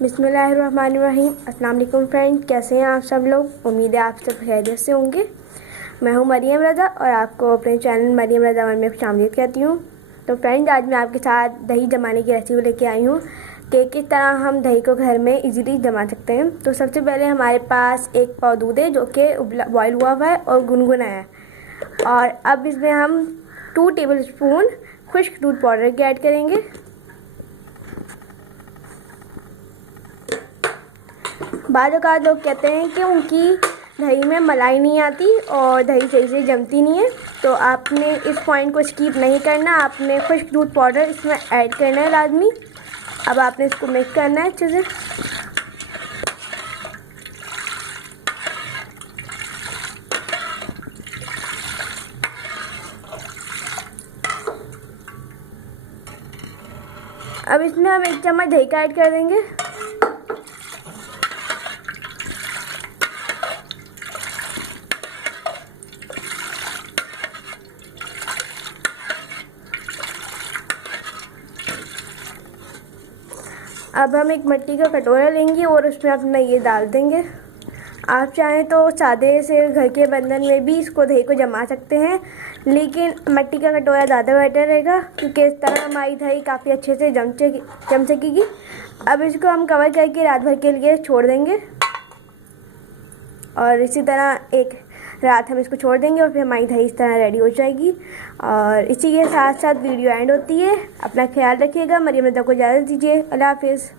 बिस्मिल्लाहिर्रहमानिर्रहीम। अस्सलाम वालेकुम फ्रेंड्स, कैसे हैं आप सब लोग। उम्मीद है आप सब खैरियत से होंगे। मैं हूं मरियम रज़ा और आपको अपने चैनल मरियम रज़ा वन में खुशामदीद कहती हूं। तो फ्रेंड्स, आज मैं आपके साथ दही जमाने की रेसिपी लेके आई हूं कि किस तरह हम दही को घर में इजीली जमा सकते हैं। तो सबसे पहले हमारे पास एक पाव दूध है जो कि बॉयल हुआ हुआ है और गुनगुना है। और अब इसमें हम 2 टेबल स्पून खुश्क दूध पाउडर के ऐड करेंगे। बाद औक़ात लोग कहते हैं कि उनकी दही में मलाई नहीं आती और दही सही से जमती नहीं है, तो आपने इस पॉइंट को स्किप नहीं करना। आपने खुश्क दूध पाउडर इसमें ऐड करना है लाजमी। अब आपने इसको मिक्स करना है अच्छे से। अब इसमें हम 1 चम्मच दही का ऐड कर देंगे। अब हम एक मिट्टी का कटोरा लेंगे और उसमें अपना ये डाल देंगे। आप चाहें तो सादे से घर के बर्तन में भी इसको दही को जमा सकते हैं, लेकिन मिट्टी का कटोरा ज़्यादा बेटर रहेगा क्योंकि इस तरह हमारी दही काफ़ी अच्छे से जम सकेगी। अब इसको हम कवर करके रात भर के लिए छोड़ देंगे और इसी तरह एक रात हम इसको छोड़ देंगे और फिर हमारी दही इस तरह रेडी हो जाएगी। और इसी के साथ साथ वीडियो एंड होती है। अपना ख्याल रखिएगा। मरियम रज़ा को इजाज़त दीजिए। अल्लाह हाफ़िज़।